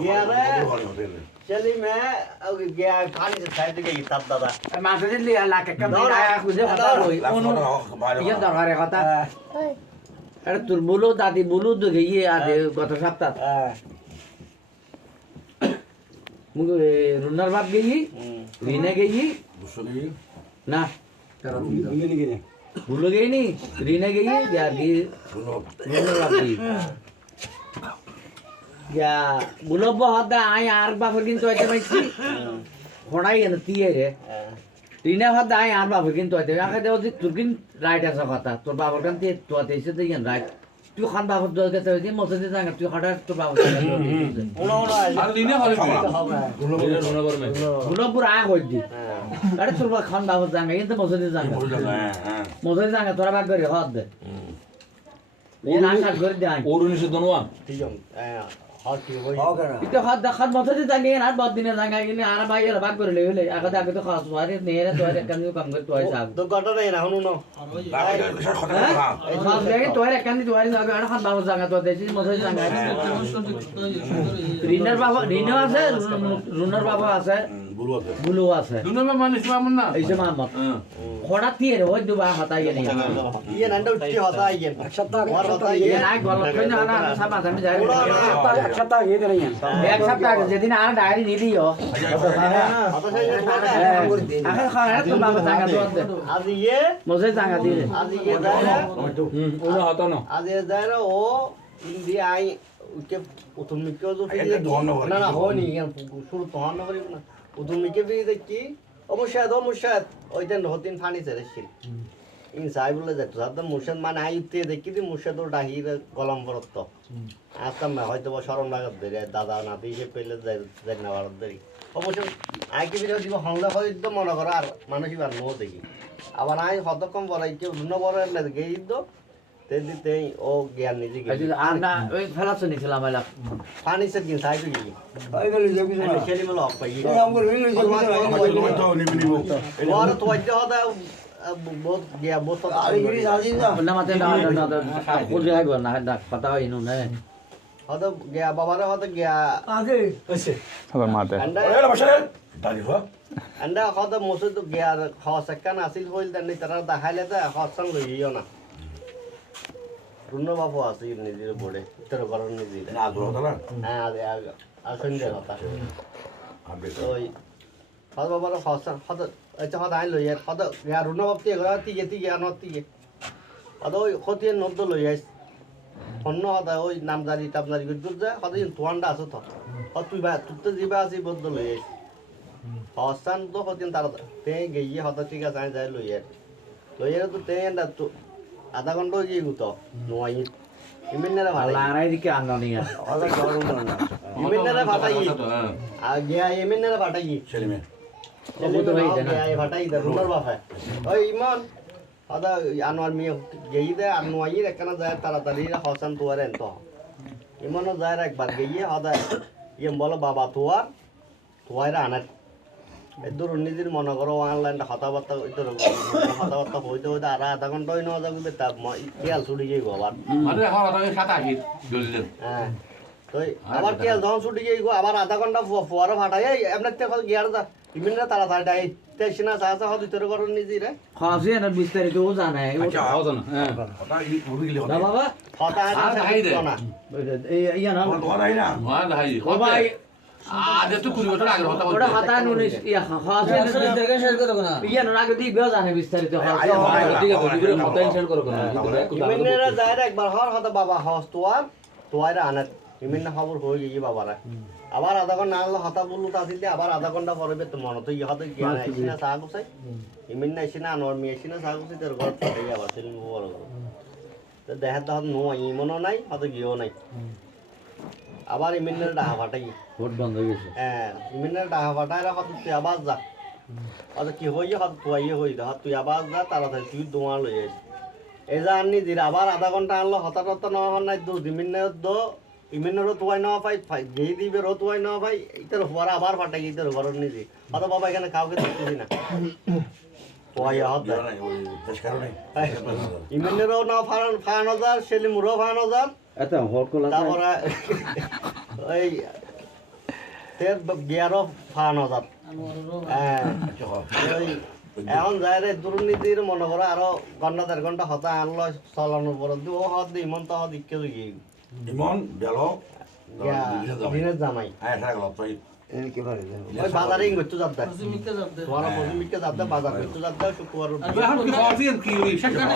গিয়া রে চলি মে গিয়া পানি से साइड के तब दादा মাছ দিলি লাকে কাম আয়া খুঁজে কথা কই অনু ইয়া দরকারে কথা আরে তোর বলো দাদি বলো তো গিয়ে আদে গত সপ্তাহ মুগো রুনার বাপ গেই রিনা গেই না ভুলো গেই নি রিনা গেই যাবি রুনার বাপ গেই ya bulo bahada ai ar babar কিন্তু আইতে পাইছি খড়াই এনে দিয়ে রে রিনা হদা আই আর বাবার কিন্তু আইতে আগে দেও যে তুই কিন রাইট আছে কথা তোর বাবার কান দিয়ে তো আইতে এসে দেন রাইট তুই খান বাবার দল কাছে হইছে মসজিদে যাঙ্গা তুই হঠাৎ তোর বাবার উনো আর রিনা হবে বুলো পুরা আয় হই দি আরে তোর বাবা খান বাবার যাঙ্গা কিন্তু মসজিদে যাঙ্গা মসজিদে যাঙ্গা তোরা বাগ করে হদ দে এই না কাজ করে দে আই ওর নিচে দনওয়ান ঠিক আছে itu khad motor di tangga kan buat dina tangga ini anak bayi lah bag berle le agak agak tu khas suara ni era tu ada kan tu kam tu ada sab তো গটর না হুনো no khas lagi tu ada kan tu ada agak anak khad bawa tangga tu ada sih motor di tangga Riner আছে runner baba আছে bulu আছে দুনো মে মানে ইসলাম না এই যে মামত খড়া দিয়ে রে ওই দুবা হতাই গেনি ইয়ে নান্ডা উঠি হতা আইয়েন ওর হতা এই আইয়েন না গল কই না না সাবা আমি যাই এক সপ্তাহ গিয়ে দিলেন এক সপ্তাহ যেদিন আর ডায়েরি নিলিও হতা সেই আগে খাওয়া তো বাবা টাকা তো আজ ইয়ে মজে টাকা দিয়ে আজ ইয়ে দাঁড়া ওনা হতো না আজ ইয়ে দাঁড়া ও ইন্ডিয়া আই উকে উতুমিকে তো না না হয়নি শুরু তো হন না পারি না উতুমিকে বি দেখি অমুশাদ ওইদিন হতিন ফানি ছেড়েছিল ইন সাহেব বলে যেত সাদা মুর্শিদ মানে আইতে দেখি দি মুর্শিদ ও ডাহির কলম বরত আসতাম না হয়তো শরম লাগাত ধরে দাদা নাতি সে পেলে যাই না ভারত ধরি অবশ্য আই কি ভিডিও দিব হংলা হয়তো মনে করো আর মানুষ আর নো দেখি আবার আই হতকম বলাই কেউ দুনো বড় গেই তো তেদিতে ও জ্ঞান নিজে গেই আর না ওই ফেলাছ নিছিলাম আইলা পানি সে দিন সাহেব গেই ওই গেল যে কিছু না খেলি বলে অফ পাই আমগো রিল যে ওর তো হইতে হদা বহুত গিয়া বহুত আরে গিরি আজি না না মাতে না কোজে আইব না কথা হইনো না হদা গিয়া বাবারে হদা গিয়া আগে কইছে আবার মাতে আন্ডা হদা মসুদ গিয়া হসাকান আসিল হইল দেন তারা দেখাইলে দা হসান লইও না রুন্ন বাবু আছে নিজের বড়ে তোর ঘর নিজে হ্যাঁ আসেন দে কথা ওই হদা বাবার হসান হদা আচ্ছা হদা আই লইয়া হদা গিয়া রুন্ন বাবু তিগে নতিগে হদা ওই খতিয়ে নদ্দ লইয়া অন্য হদা ওই নামজারি টামজারি করে দুধ যায় হদা তোয়ান্ডা আছে তো তুই তো যাবা আছি বদ্ধ লইয়া হসান তো হতিন তারা তে গিয়ে হদা ঠিক আছে যাই লইয়া তো তে তো আধা ঘন্টা গিয়ে গুতো নোয়াই ইমিনেরা ভালো লারাই দিকে আঙ্গানি হদা গরম না ইমিনেরা ভাটাই আর গিয়া ইমিনেরা ভাটাই ছেলেমে তো ভাই দেনা গিয়া ভাটাই দা রুনার বাফা ওই ইমান হদা আনোয়ার মিয়া গিয়ে দে আর নোয়াই একখানা যায় তাড়াতাড়ি হসান তোয়ারে তো ইমানও যায় একবার গিয়ে হদা ইয়ে বলো বাবা তোয়াইরা আনার এদুর নিজের মনে করো অনলাইন কথাবার্তা কথাবার্তা হইতে আর আধা ঘন্টা হই নেওয়া যাবে তা খেয়াল ছুটি গিয়ে গো আবার মানে এখন কথা সাত আসি জলদিন হ্যাঁ তো আবার খেয়াল যখন ছুটি গিয়ে গো আবার আধা ঘন্টা ফুয়ারো ফাটাই এমনি তে গিয়ার যা ইমিনরা তাড়াতাড়ি ডাই তেসিনা সাহসা হদি তোর করো নিজে রে খাসি না বিস্তারিত ও জানে আচ্ছা হতো না হ্যাঁ না বাবা কথা না এই ইয়া না হ্যাঁ ভাই ভাই আজ তো 20 বছর আগে হতো ওটা হাতা নুনিস ইয়া খাসি বিস্তারিত শেয়ার করো না ইয়া না আগে দিবে জানে বিস্তারিত ঠিক আছে ভিডিও হতো শেয়ার করো না ইমিনরা যায় একবার হর হতো বাবা হস তোয়াইরা আনাত ইমিনরা খবর হয়ে গিয়ে বাবারা আবার আধা ঘন্টা আনলো হতা বললো তাসিল আবার আধা ঘন্টা পরে তো মনে তো ইহাতে জ্ঞান আইসি না চা গুছাই ইমিন না আইসি না আনোয়ার মেয়ে আইসি না চা গুছাই তোর ঘর থেকে আবার সেলিম বড় তো দেখা তো নো ইমনও নাই হয়তো গিয়েও নাই আবার ইমিনের ডাহা ফাটাই ভোট বন্ধ হয়ে গেছে হ্যাঁ ইমিনের ডাহা ফাটাই হয়তো তুই আবার যা হয়তো কি হইয়া হয়তো তুই হই দা তুই আবার যা তাড়াতাড়ি তুই দোয়া লই আইস এই যা আননি দিরা আবার আধা ঘন্টা আনলো হঠাৎ নেওয়া নাই দু ইমিনের দো ইমিনেরও তুয়াই নেওয়া পাই যেই দিবে রো তুয়াই নেওয়া পাই ইতার পরে আবার ফাটাই ইতার ঘর নিজে হয়তো বাবা এখানে কাউকে দেখতেছি না তুয়াই হত ইমিনেরও না ফানো যার সেলিমুরও ফানো যার এটা হট কলা তারপরে ওই ফের গিয়ারও ফানো যাত হ্যাঁ ওই এখন যায় রে দুর্নীতির মনে করো আরো ঘন্টা 1.5 ঘন্টা হতা আনলো চলানোর পর ও হদ দি ইমন তো হদ ইকে গিয়ে ইমন বেলো দিনের জামাই আয় থাকলো তুই কি পারে ওই বাজারে করতে যাত দেখ তোমার পশ্চিমিককে যাত বাজার করতে যাত শুক্রবার এখন কি খাওয়া কি শেষ করে